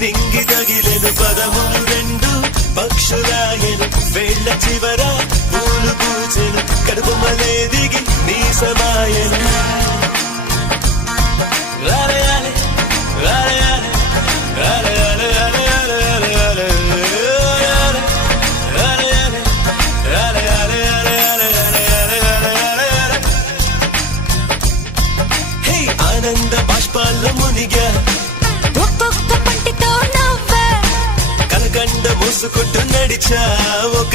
నింగి తగిలెను పదములు రెండు పక్షురాయను వేళ్ల చివర పూలు పూచెను కడుపుమలే దిగి నీ సమాయను ఆనంద బాష్పాల్లో మునిగా ఒక్కొక్క పంటితో నవ్వా కలకండ మూసుకుంటూ నడిచా ఒక